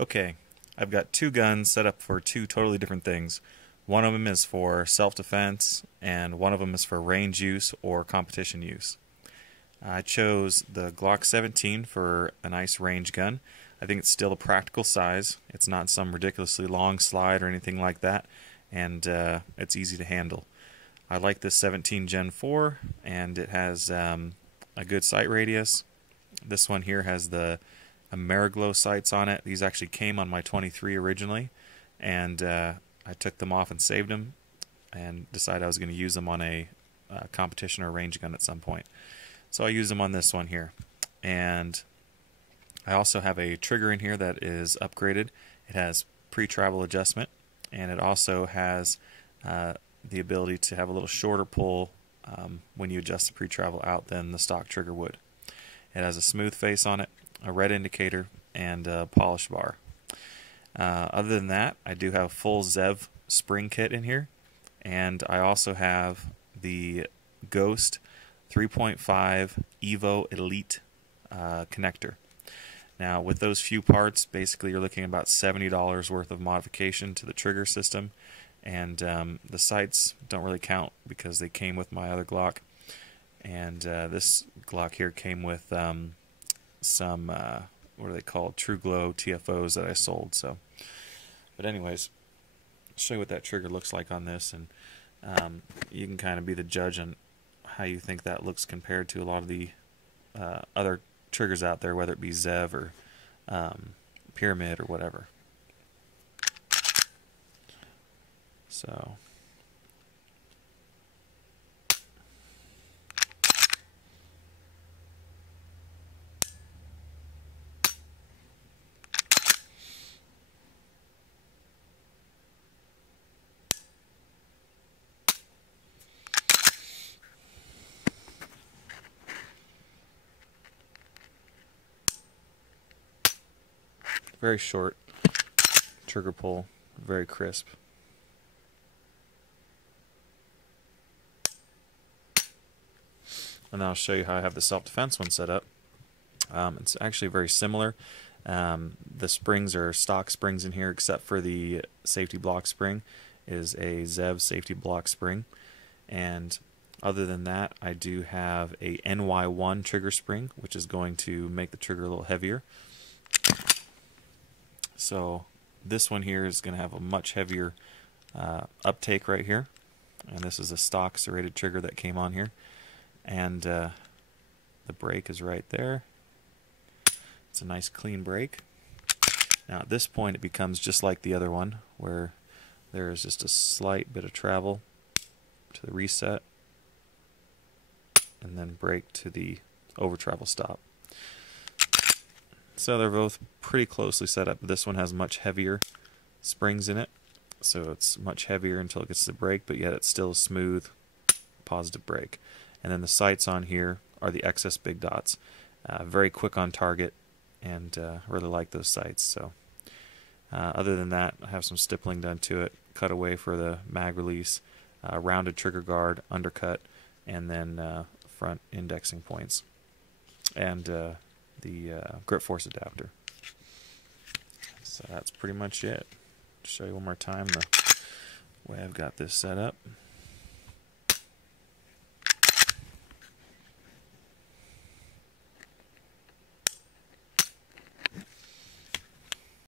Okay, I've got two guns set up for two totally different things. One of them is for self-defense, and one of them is for range use or competition use. I chose the Glock 17 for a nice range gun. I think it's still a practical size. It's not some ridiculously long slide or anything like that, and it's easy to handle. I like this 17 Gen 4, and it has a good sight radius. This one here has the Ameriglow sights on it. These actually came on my 23 originally, and I took them off and saved them and decided I was going to use them on a competition or range gun at some point. So I used them on this one here. And I also have a trigger in here that is upgraded. It has pre-travel adjustment, and it also has the ability to have a little shorter pull when you adjust the pre-travel out than the stock trigger would. It has a smooth face on it, a red indicator, and a polish bar. Other than that, I do have a full ZEV spring kit in here, and I also have the Ghost 3.5 Evo Elite connector. Now, with those few parts, basically you're looking at about $70 worth of modification to the trigger system, and the sights don't really count because they came with my other Glock, and this Glock here came with some what are they called, True Glow TFOs that I sold. So, but anyways, I'll show you what that trigger looks like on this, and you can kind of be the judge on how you think that looks compared to a lot of the other triggers out there, whether it be ZEV or Pyramid or whatever. So very short trigger pull, very crisp. And I'll show you how I have the self-defense one set up. It's actually very similar. The springs are stock springs in here, except for the safety block spring is a ZEV safety block spring. And other than that, I do have a NY1 trigger spring, which is going to make the trigger a little heavier. So this one here is going to have a much heavier uptake right here. And this is a stock serrated trigger that came on here. And the brake is right there. It's a nice clean brake. Now at this point it becomes just like the other one, where there is just a slight bit of travel to the reset, and then brake to the over travel stop. So they're both pretty closely set up. This one has much heavier springs in it, so it's much heavier until it gets to the brake, but yet it's still a smooth, positive brake. And then the sights on here are the XS Big Dots. Very quick on target, and really like those sights. So other than that, I have some stippling done to it, cut away for the mag release, rounded trigger guard, undercut, and then front indexing points, and the grip force adapter. So that's pretty much it. Show you one more time the way I've got this set up.